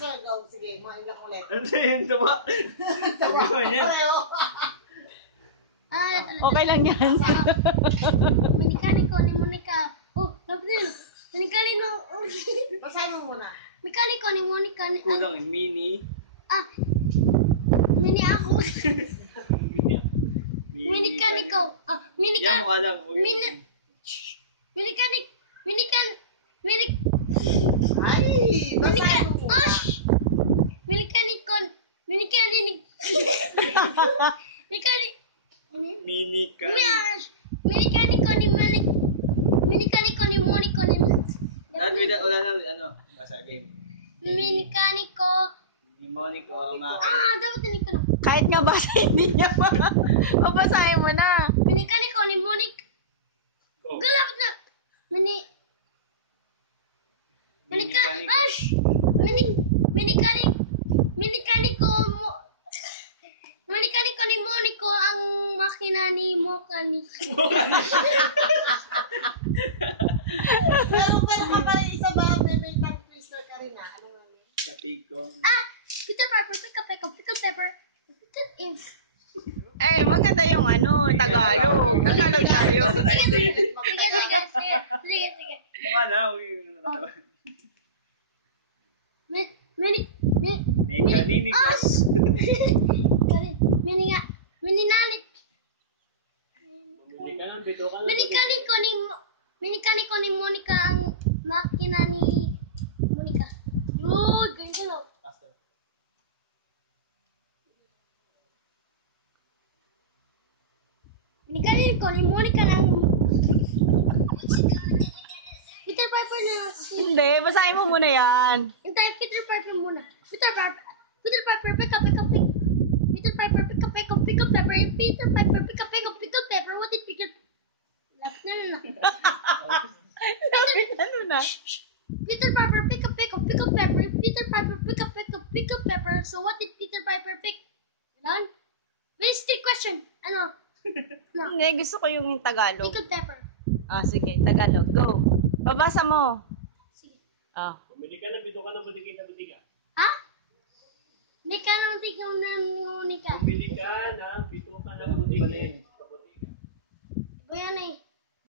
sir, go. Sige, mga ilang ulit. Ano yun? Tawa. Tawa. Pareho. Okay lang yan. Mekaniko ni Monica. Oh, Gabriel. Mekaniko. Basahin mo muna. Mekaniko ni Monica. Kulang yung mini. Mini ako. Mini. Mekaniko. Yan mo alam. Ay, basahin mo muna. Mini ka. Mekaniko ni Monica. Wala na, ano, basa game. Mekaniko. Ni Monica, nga. Dapat ni ko. Kahit nga basa, hindi niya pa. Babasahin mo na. Mekaniko ni Monica. Oh. Galak na. Mekaniko ni Monica ang makina ni Mokani. Pero ka pa rin isa ba? May tongue twister ka rin Ano nga yun? Katikong. Peter Piper, pick up pepper. Eh, maganda yung Tagalog. Tagalog tayo. Sige. Wala. Mekaniko ni Monica ang makina ni Monica. Yun, ganyan lang. Mekaniko ni Monica ng Peter Piper na. Hindi, basahin mo muna yan. Hintay, Peter Piper muna. Peter Piper, pick up pepper. Peter Piper, pick up pepper. Peter Piper, pick up pepper. What did Peter... Lapit na. Ano na? Peter Piper, pick up pepper. Peter Piper, pick up pepper. So what did Peter Piper pick? Done? Very strict question. No. Hindi, gusto ko yung Tagalog. Pick up pepper. Sige, Tagalog. Go. Babasa mo. Sige. Bumili ka na, bito ka na, bumili ka. Ha? Hindi ka nang tignan ng Monica. Bumili ka na, bito ka na, bumili ka. Iba yan eh.